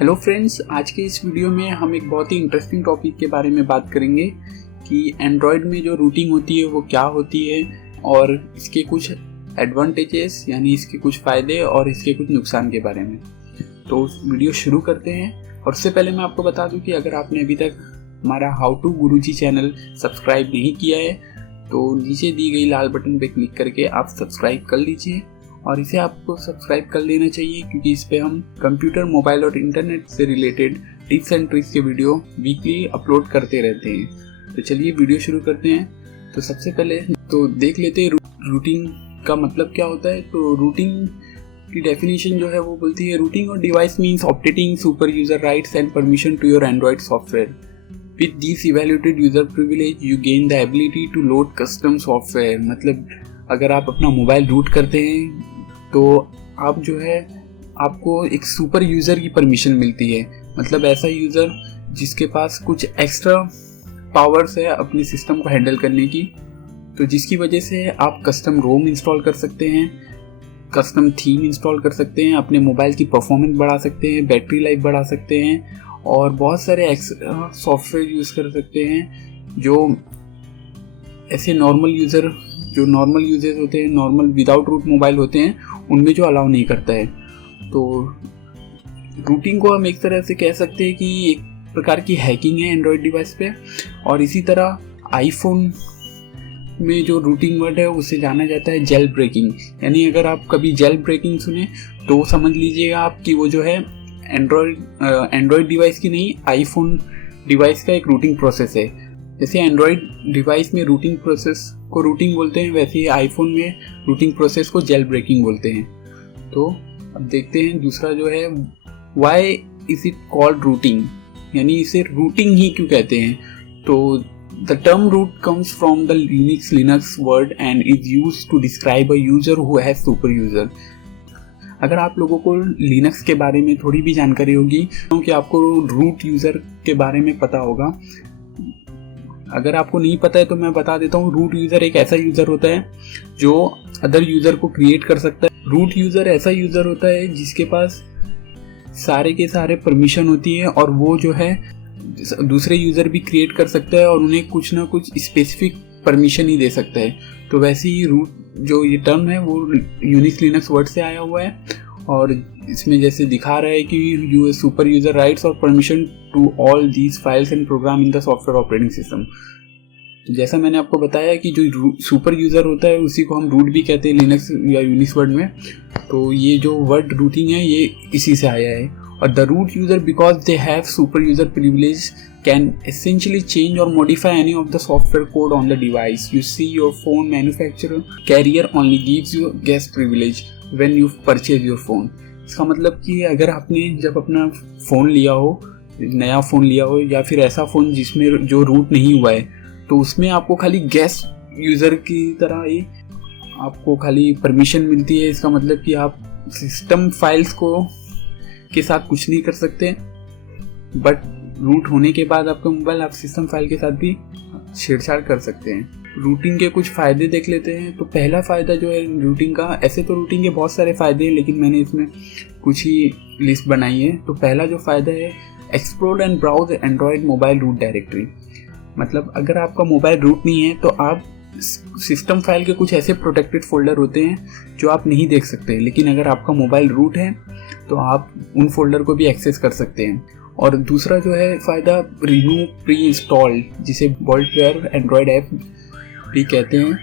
Hello friends, आज के इस वीडियो में हम एक बहुत ही इंटरेस्टिंग टॉपिक के बारे में बात करेंगे कि एंड्रॉयड में जो रूटिंग होती है वो क्या होती है और इसके कुछ एडवांटेजेस यानी इसके कुछ फ़ायदे और इसके कुछ नुकसान के बारे में। तो वीडियो शुरू करते हैं। और उससे पहले मैं आपको बता दूं कि अगर आपने अभी तक हमारा how to Guruji channel subscribe नहीं किया है तो नीचे दी गई लाल बटन पर क्लिक करके आप सब्सक्राइब कर लीजिए। और इसे आपको सब्सक्राइब कर लेना चाहिए क्योंकि इस पे हम कंप्यूटर, मोबाइल और इंटरनेट से रिलेटेड टिप्स एंड ट्रिक्स के वीडियो वीकली अपलोड करते रहते हैं। तो चलिए वीडियो शुरू करते हैं। तो सबसे पहले तो देख लेते हैं रूटिंग का मतलब क्या होता है। तो रूटिंग की डेफिनेशन जो है वो बोलती है, रूटिंग और device means operating super user rights and permission to your Android software. With this evaluated user privilege you gain the ability to load custom software. मतलब अगर आप अपना मोबाइल रूट करते हैं तो आप जो है आपको एक सुपर यूज़र की परमिशन मिलती है। मतलब ऐसा यूज़र जिसके पास कुछ एक्स्ट्रा पावर्स है अपने सिस्टम को हैंडल करने की, तो जिसकी वजह से आप कस्टम रोम इंस्टॉल कर सकते हैं, कस्टम थीम इंस्टॉल कर सकते हैं, अपने मोबाइल की परफॉर्मेंस बढ़ा सकते हैं, बैटरी लाइफ बढ़ा सकते हैं और बहुत सारे सॉफ्टवेयर यूज़ कर सकते हैं जो ऐसे नॉर्मल यूजर्स होते हैं, नॉर्मल विदाउट रूट मोबाइल होते हैं, उनमें जो अलाउ नहीं करता है। तो रूटिंग को हम एक तरह से कह सकते हैं कि एक प्रकार की हैकिंग है एंड्रॉयड डिवाइस पे। और इसी तरह आईफोन में जो रूटिंग वर्ड है उसे जाना जाता है जेल ब्रेकिंग। यानी अगर आप कभी जेल ब्रेकिंग सुने तो समझ लीजिएगा आप कि वो जो है एंड्रॉयड डिवाइस की नहीं, आईफोन डिवाइस का एक रूटिंग प्रोसेस है। जैसे एंड्रॉयड डिवाइस में रूटिंग प्रोसेस को रूटिंग बोलते हैं, वैसे ही आईफोन में रूटिंग प्रोसेस को जेल ब्रेकिंग बोलते हैं। तो अब देखते हैं दूसरा जो है, why is it called rooting, यानी इसे रूटिंग ही क्यों कहते हैं। तो the term root comes from the Unix Linux word and is used to describe a user who has super user. अगर आप लोगों को लिनक्स के बारे में थोड़ी भी जानकारी होगी क्योंकि आपको रूट यूजर के बारे में पता होगा। अगर आपको नहीं पता है तो मैं बता देता हूँ, रूट यूज़र एक ऐसा यूज़र होता है जो अदर यूज़र को क्रिएट कर सकता है। रूट यूज़र ऐसा यूज़र होता है जिसके पास सारे के सारे परमिशन होती है और वो जो है दूसरे यूज़र भी क्रिएट कर सकता है और उन्हें कुछ ना कुछ स्पेसिफिक परमिशन ही दे सकता है। तो वैसे ही रूट जो ये टर्म है वो यूनिक्स लिनक्स वर्ड से आया हुआ है और इसमें जैसे दिखा रहा है कि यू सुपर यूजर राइट्स और permission to all these files and program in the software operating system. तो जैसा मैंने आपको बताया कि जो सुपर यूजर होता है उसी को हम रूट भी कहते हैं लिनक्स या यूनिक्स वर्ड में। तो ये जो वर्ड रूटिंग है ये इसी से आया है। और the root user because they have super user privilege can essentially change और modify any of the software code on the device. You see your phone manufacturer carrier only gives you guest privilege when you purchase your phone. इसका मतलब कि अगर आपने जब अपना phone लिया हो, नया फ़ोन लिया हो या फिर ऐसा फ़ोन जिसमें जो रूट नहीं हुआ है, तो उसमें आपको खाली गेस्ट यूज़र की तरह ही आपको खाली परमिशन मिलती है। इसका मतलब कि आप सिस्टम फाइल्स को के साथ कुछ नहीं कर सकते, बट रूट होने के बाद आपका मोबाइल आप सिस्टम फाइल के साथ भी छेड़छाड़ कर सकते हैं। रूटिंग के कुछ फ़ायदे देख लेते हैं। तो पहला फ़ायदा जो है रूटिंग का, ऐसे तो रूटिंग के बहुत सारे फ़ायदे हैं लेकिन मैंने इसमें कुछ ही लिस्ट बनाई है। तो पहला जो फ़ायदा है, explore and browse Android mobile root directory. मतलब अगर आपका मोबाइल रूट नहीं है तो आप सिस्टम फाइल के कुछ ऐसे प्रोटेक्टेड फोल्डर होते हैं जो आप नहीं देख सकते, लेकिन अगर आपका मोबाइल रूट है तो आप उन फोल्डर को भी एक्सेस कर सकते हैं। और दूसरा जो है फ़ायदा, रिमूव प्री इंस्टॉल, जिसे बॉल्टवेयर एंड्रॉयड ऐप भी कहते हैं।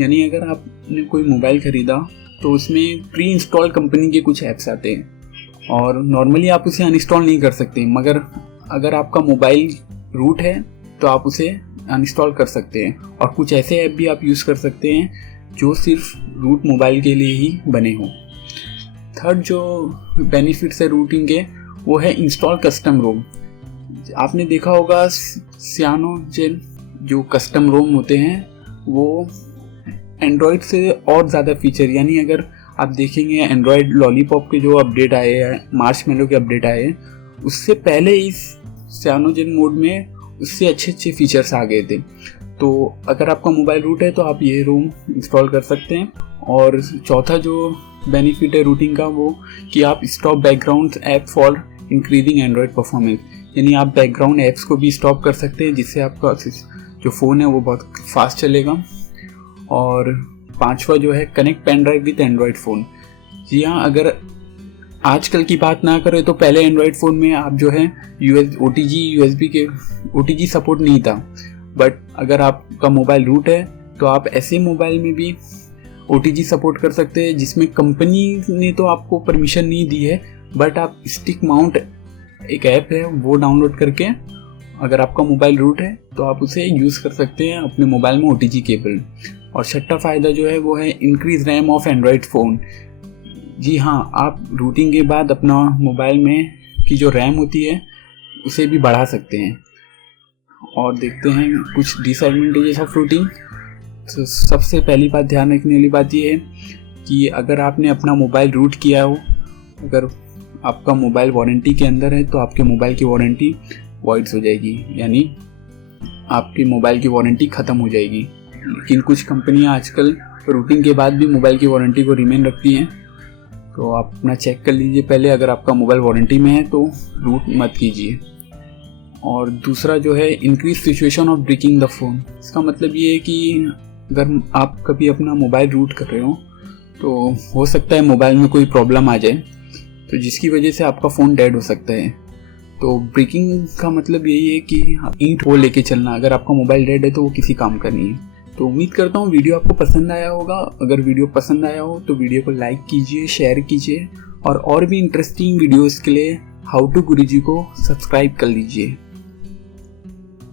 यानी अगर आपने कोई मोबाइल ख़रीदा तो उसमें प्री इंस्टॉल कंपनी के कुछ ऐप्स आते हैं और नॉर्मली आप उसे अनइंस्टॉल नहीं कर सकते, मगर अगर आपका मोबाइल रूट है तो आप उसे अनइंस्टॉल कर सकते हैं। और कुछ ऐसे ऐप भी आप यूज़ कर सकते हैं जो सिर्फ रूट मोबाइल के लिए ही बने हों। थर्ड जो बेनिफिट्स है रूटिंग के वो है इंस्टॉल कस्टम रोम। आपने देखा होगा सियानोजेन जो कस्टम रोम होते हैं वो एंड्रॉयड से और ज़्यादा फीचर, यानी अगर आप देखेंगे एंड्रॉयड लॉलीपॉप के जो अपडेट आए हैं, मार्शमैलो के अपडेट आए हैं, उससे पहले इस सियानोजेन मोड में उससे अच्छे फीचर्स आ गए थे। तो अगर आपका मोबाइल रूट है तो आप ये रोम इंस्टॉल कर सकते हैं। और चौथा जो बेनिफिट है रूटिंग का वो कि आप stop background app for increasing Android performance, यानी आप बैकग्राउंड ऐप्स को भी स्टॉप कर सकते हैं जिससे आपका जो फ़ोन है वो बहुत फास्ट चलेगा। और 5वां जो है connect pen drive with android phone. जी हाँ, अगर आजकल की बात ना करें तो पहले एंड्रॉयड फ़ोन में आप जो है OTG सपोर्ट नहीं था, बट अगर आपका मोबाइल रूट है तो आप ऐसे मोबाइल में भी OTG सपोर्ट कर सकते हैं, जिसमें कंपनी ने तो आपको परमिशन नहीं दी है, बट आप स्टिक माउंट एक ऐप है वो डाउनलोड करके अगर आपका मोबाइल रूट है तो आप उसे यूज़ कर सकते हैं अपने मोबाइल में OTG केबल। और 6वां फ़ायदा जो है वो है increase RAM of android phone. जी हाँ, आप रूटिंग के बाद अपना मोबाइल में की जो रैम होती है उसे भी बढ़ा सकते हैं। और देखते हैं कुछ डिसएडवांटेजेस ऑफ रूटिंग। तो सबसे पहली बात, ध्यान रखने वाली बात ये है कि अगर आपने अपना मोबाइल रूट किया हो, अगर आपका मोबाइल वारंटी के अंदर है तो आपके मोबाइल की वारंटी वॉइड्स हो जाएगी, यानी आपके मोबाइल की वारंटी ख़त्म हो जाएगी। लेकिन कुछ कंपनियां आजकल रूटिंग के बाद भी मोबाइल की वारंटी को रिमेन रखती हैं, तो आप अपना चेक कर लीजिए पहले। अगर आपका मोबाइल वारंटी में है तो रूट मत कीजिए। और दूसरा जो है increase situation of breaking the phone. इसका मतलब ये है कि अगर आप कभी अपना मोबाइल रूट कर रहे हो तो हो सकता है मोबाइल में कोई प्रॉब्लम आ जाए, तो जिसकी वजह से आपका फ़ोन डेड हो सकता है। तो ब्रेकिंग का मतलब यही है कि ईंट वो लेके चलना। अगर आपका मोबाइल डेड है तो वो किसी काम का नहीं है। तो उम्मीद करता हूँ वीडियो आपको पसंद आया होगा। अगर वीडियो पसंद आया हो तो वीडियो को लाइक कीजिए, शेयर कीजिए, और भी इंटरेस्टिंग वीडियोस के लिए हाउ टू गुरुजी को सब्सक्राइब कर लीजिए।